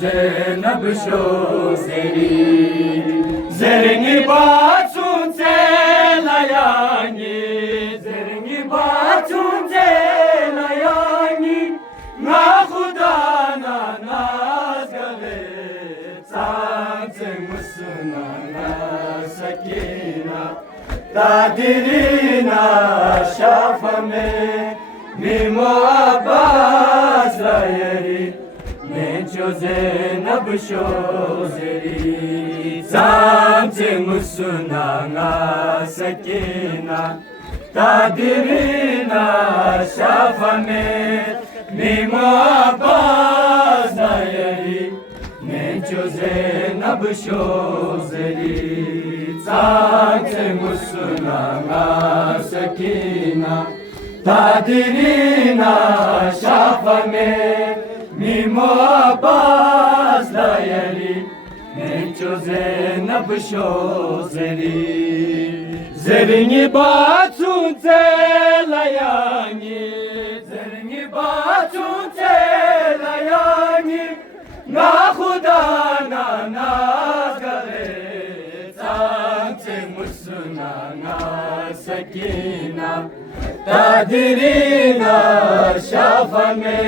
Zena bisho zeringi batun telayani, zeringi batun telayani, na khuda na nazgale, tante musuna na sakina, tadirina shafame, mimo abbas layeri. Zena bisho zeri, zamte musuna nga sakina, tadirina shafame, mimo abbas nayeri. Zena bisho zeri, zamte musuna nga sakina, tadirina shafame. Mimo abbas layeli, mencho zena bisho zeri, zeringi batun telayani, zeringi batun telayani, na khuda na nazgale, tante musuna na sakina, tadirina shafame.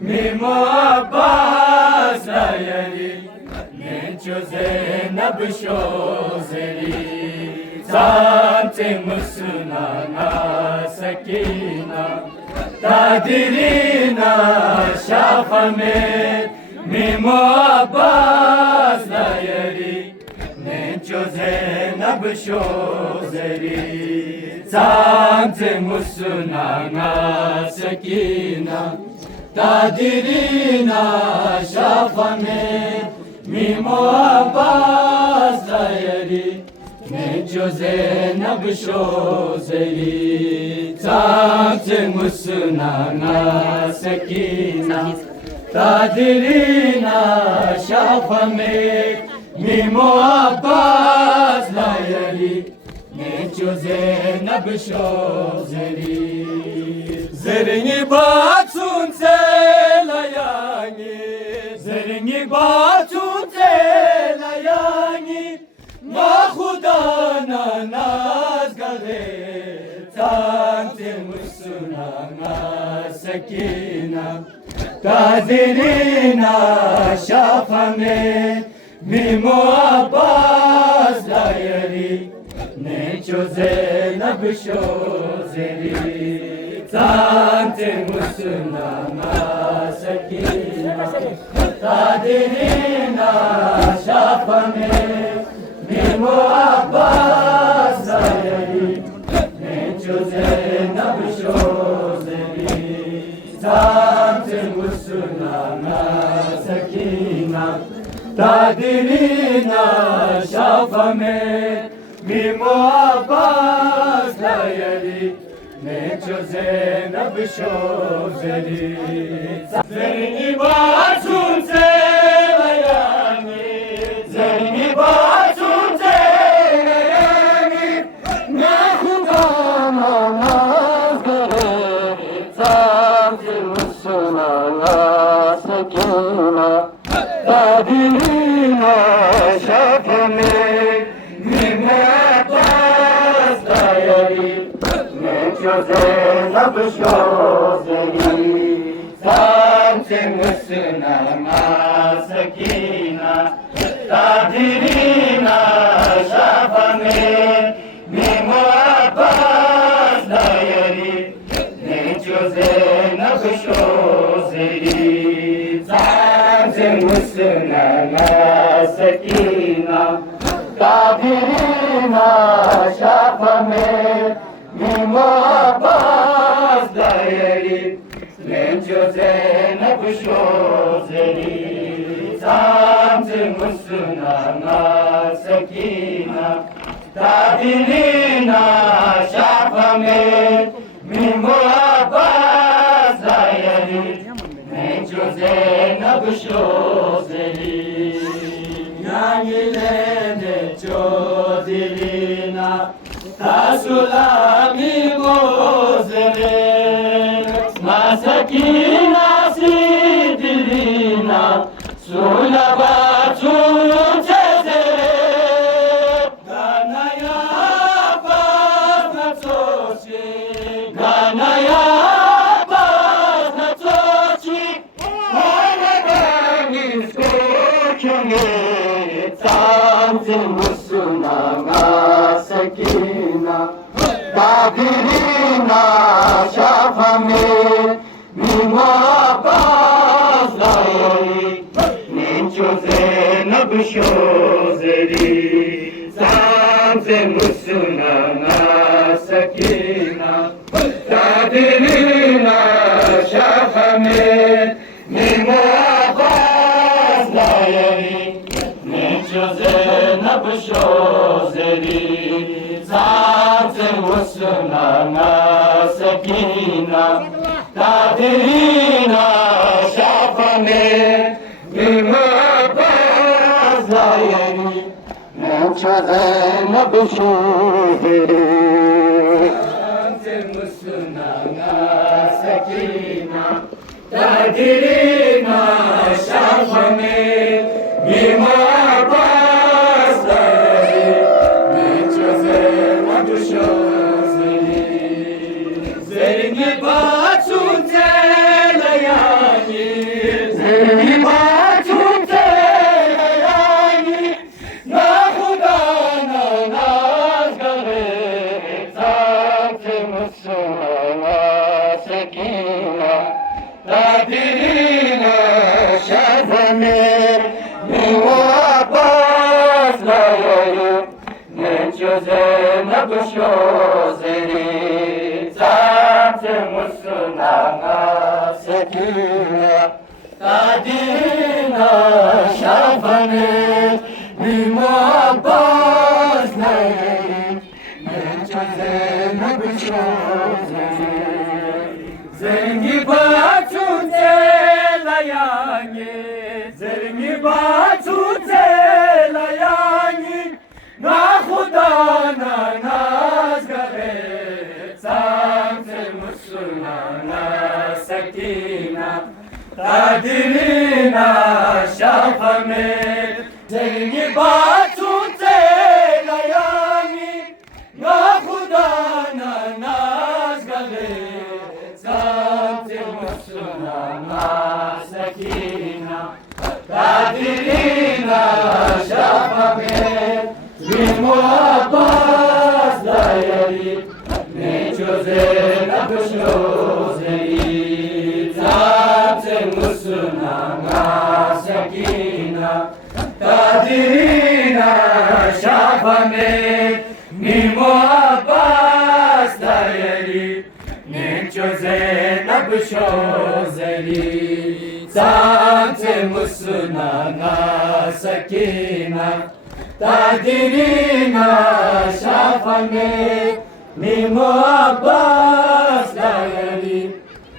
Mimo abbas layeli, mencho zena bisho zeri, tante musuna na sakina, tadirina shafame. Mimo abbas layeli, mencho zena bisho zeri, tante musuna na sakina, tadirina shafame. Mimo abbas layeli, mencho zena bisho zeri, tante musuna na sakina, tadirina shafame. Mimo abbas layeli, mencho zena bisho zeri, zeringi batun telayani, zeringi batun telayani, na khuda na nazgale, tante musuna na sakina, tadirina shafame. Mimo abbas layeli, mencho zena bisho zeri, tante musuna na sakina, tadirina shafame. Mimo abbas layeli, mencho zena bisho zeri, tante musuna na sakina, tadirina shafame. Mimo abbas layeli, mencho zena bisho zeri, zeringi batun telayani, zeringi batun telayani, na khuda na nazgare, tante musuna na sakina, tadirina shafame. Mimo abbas layeli, mencho zena bisho zeri, tante musuna na sakina, tadirina shafame. Mimo abbas layeli, mencho zena bisho zeri, tante musuna na sakina, tadirina shafame. Mimo abbas layeli, mencho zena bisho zeri, tante musuna na sakina, tadirina shafame. Mimo abbas layeli, mencho zena bisho zeri, nyangilene chodirina, tasulami mozere, masakina sidirina, sulla baciuce ganaya basna tochi ganaya basna tochi Harabanis kochune tanze musunanga sakina Dadirina şafame mima bazlayeri Ninchoze nabshozeri Zanze musunana sakina Dadirina şafame mima bazlayeri Ninchoze nabshozeri Zanze musunana sakina Dadirina şafame mima bazlayeri Ninchoze nabshozeri Zanze musunana sakina Dadirina şafame mima bazlayeri Ninchoze nabshozeri Zeringi baçunte layani Zeringi baçunte layani Na khudana nazgare Zante musulmana sakina Dadirina şafame Muabbas layani Ninchoze nabshozeri Zante musunana sakina Dadirina şafane Muabbas layeri Ninchoze nabshozeri Zengi baçunte layani Zengi baçunte layani Na khudana nazgare Zante musulmana sakina Dadirina şafame Zengi baçunte layani Na khudana nazgare Zante musulmana sakina Dadirina şafame Muabbas layeri Ninchoze nabshozeri Zante musunana sakina Dadirina şafame Muabbas layeri Ninchoze nabshozeri Zante musunana sakina Dadirina şafame Muabbas layeri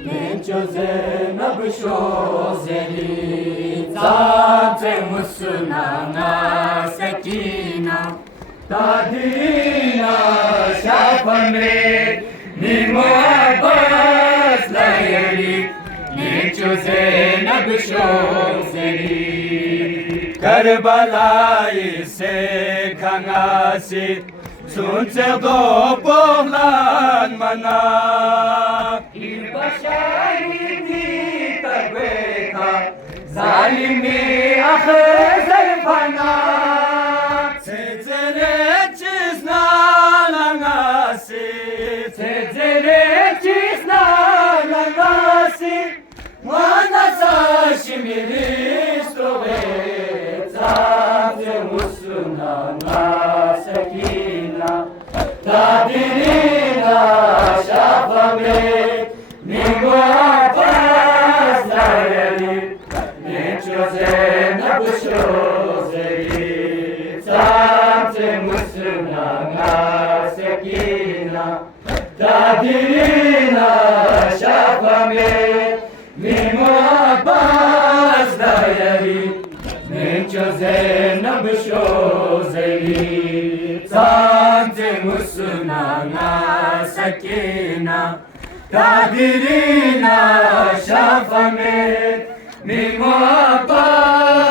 Ninchoze nabshozeri Zante musunana sakina Dadirina şafame Muabbas layeri Ninchoze nabshozeri Karbalayi se kangasi Sunse do pohlan mana İlbaşahidi tabeka Zalimi ahzer fana Tezere çiznalangasi Tezere çiznalangasi Manasa şimiristobe Zante musunana sakina Dadirina şafame Muabbas layeri Ninchoze nabshozeri Zante musunana sakina Dadirina şafame Muabbas layeri Ninchoze nabshozeri Zante musunana sakina Dadirina şafame Muabbas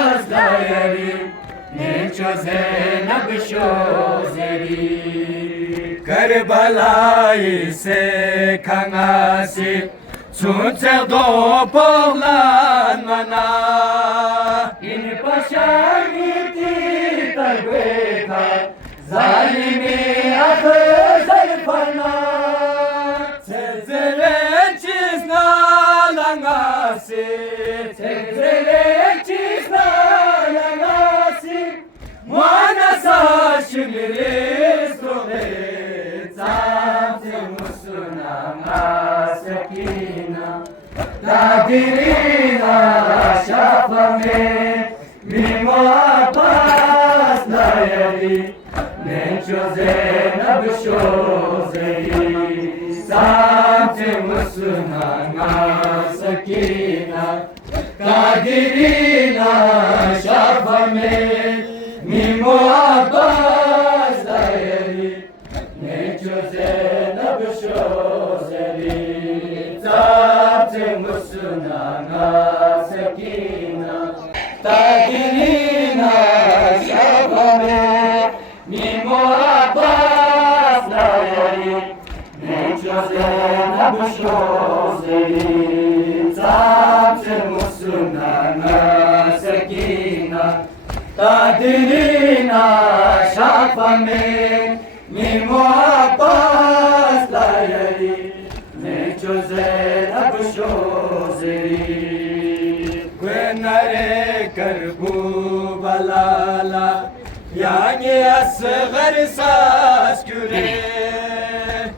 balai se kangasi Suncer do porlan mana ini pasyangiti tagbeka zalimi akhir zalfana Tezele çizna langasi Tezele çizna langasi Muana saşimiris rohet Zamze musuna masakina Nadirina şafame Mimo apas layali Mençoze nabşozeli Zamze musuna masakina Nadirina şafame Mimo abbas dayeli ne çöze ne büşözeli Zabze musuna sekina Tadirina şabame Mimo abbas dayeli ne çöze ne büşözeli Zabze musuna sekina Tadirina şafame Mimo abbas layeli Ne çöze abşozeli Gwenare karbu balala Yani asgar sas küre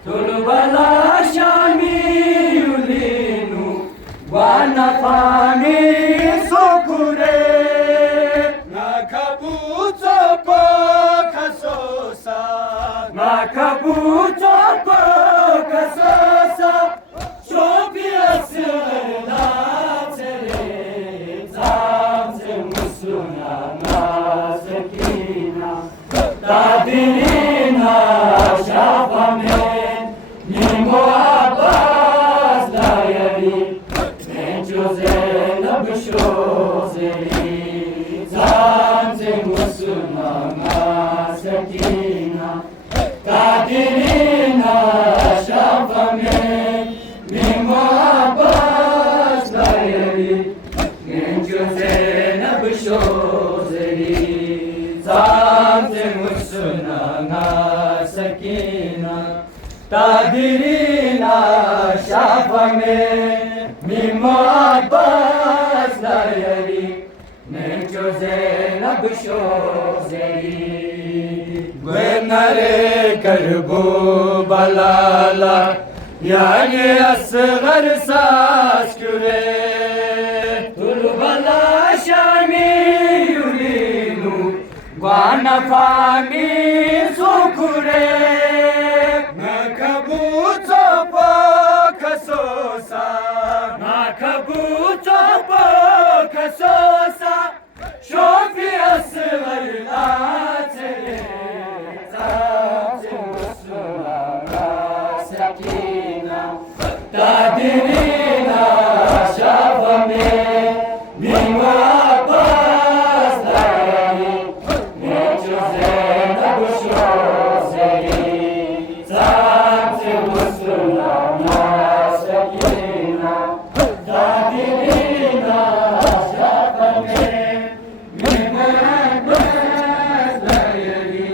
Tulu bala şami yulinu Wana fami sokure Makabuto pokasosa Chopia sirna tere Zamze musuna masekina Tadirina şafame Mimo abbas layeli Mençoze nabşozeli Zamze musuna masekina Tadirina şafame Mimo abbas layeli Mençoze nabşozeli Zamze musuna sakina Tadirina şafame Mimo abbas layeli Mençoze nabşozeli Gwenare karbu balala Yani asgar sas küre Tulu bala şami yulinu Gwana fami sukure Makabuto pokasosa Makabuto pokasosa Şofi asgar latele Tadirina şafame Mimo abbas layeli Mençoze nabşozeli Zamze musuna masakina Tadirina şafame Mimo abbas layeli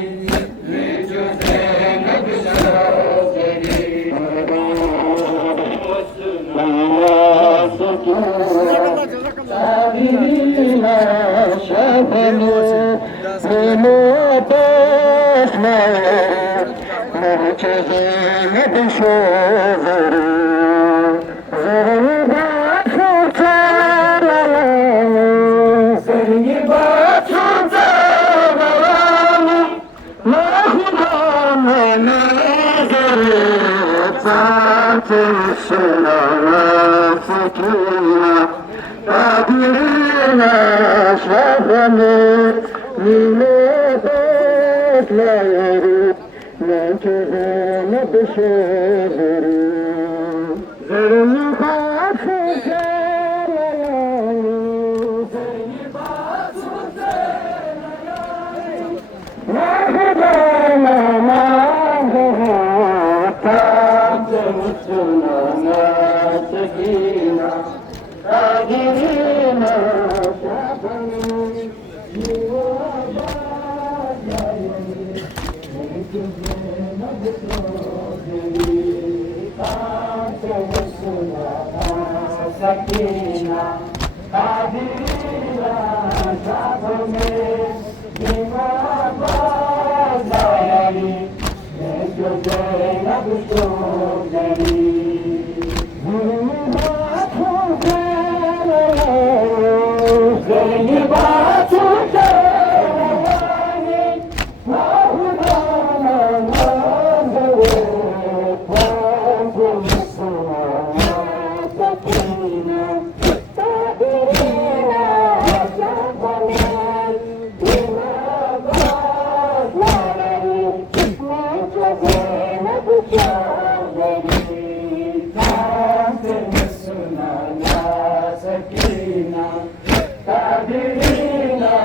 Mençoze nabşozeli Tadirina şafame Mimo abbas layeli Mençoze nabşozeli Zerni batun zaralamu Mahudana nazarı Zatışına fikina Tadirina şafame Mimo bekleri Mençöze nabşozeli Zerni batun zaralamu Zerni batun zaralamu Mahudana nazarı sakina, kadirina, şafani, sakina, kadirina, şafani, dimabazayali, gözlerine düştüğleri, zeyni batı kerevani, mahudana nazarı, pazımsına sakina, kadirina, şafaner, dimabazayali, gözlerine düştüğleri, pazımsına sakina, kadirina,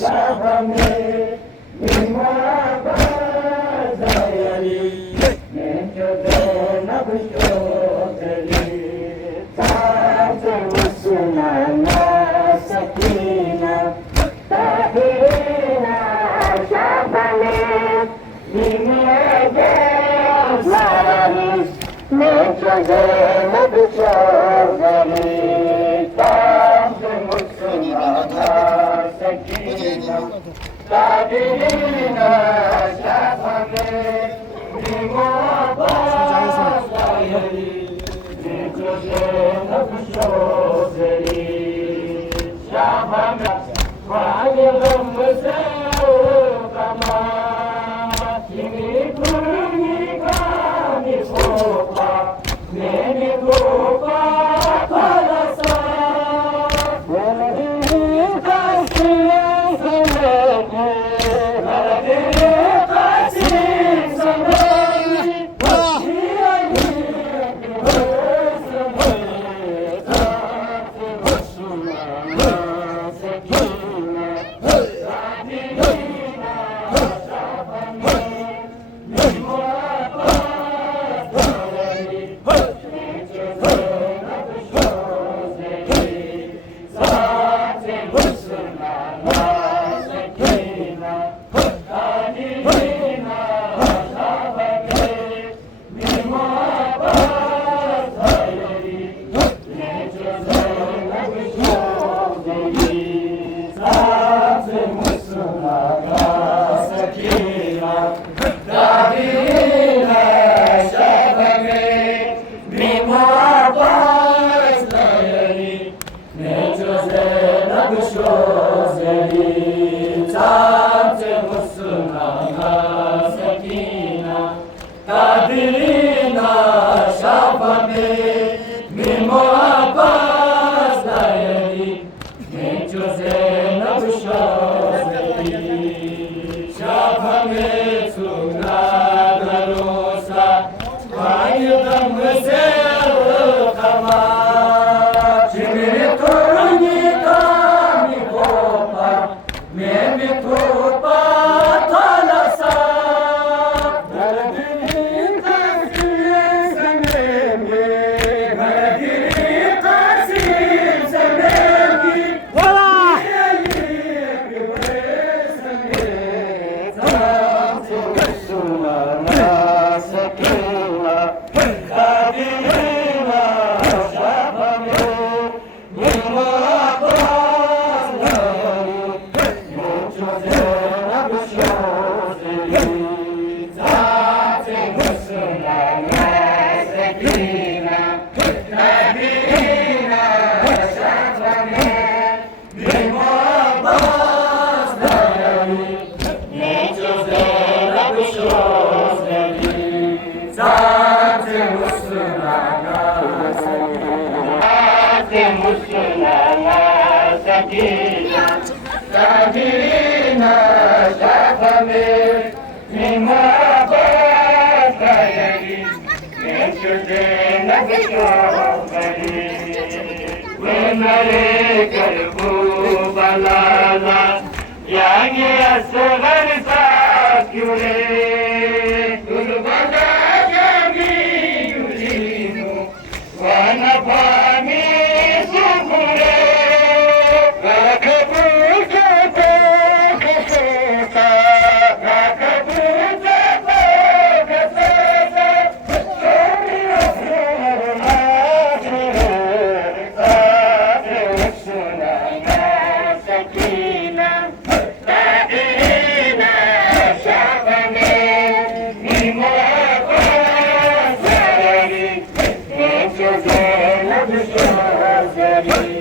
şafaner, dimabazayali, gözlerine düştüğleri, pazımsına sakina, kadirina, şafaner, dimabazayali, gözlerine düştüğleri, kadirina, şafaner, dimabazayali, gözlerine düştüğleri, şafaner, varlığımızı kama, kimi kurni kami kopa, beni kopa kalasa, beni kasih semedi, beni kasih semedi, dia ini bersemedi, Rasulullah sakina, kadirina, şafaner, dimabazayali, gözlerine düştüğleri, zat-ı hüsna sakina, kadirina, şafaner, dimabazayali, gözlerine düştüğleri, zat-ı hüsna sakina, kadirina, şafaner, dimabazayali, gözlerine düştüğleri, zat-ı hüsna sakina, kadirina, şafaner, dimabazayali, gözlerine düştüğleri, şafaner sunadarosa, varlığımızı kama, kimi turni kami kopa, memi kopa talasa, derdini kasih semedi, derdini kasih semedi, kadirina, şafaner, dimabazayali, gözlerine düştüğleri, bunları kalbu balala, yani asgarsak yürek, turbada cami yürinu, wana Sakina,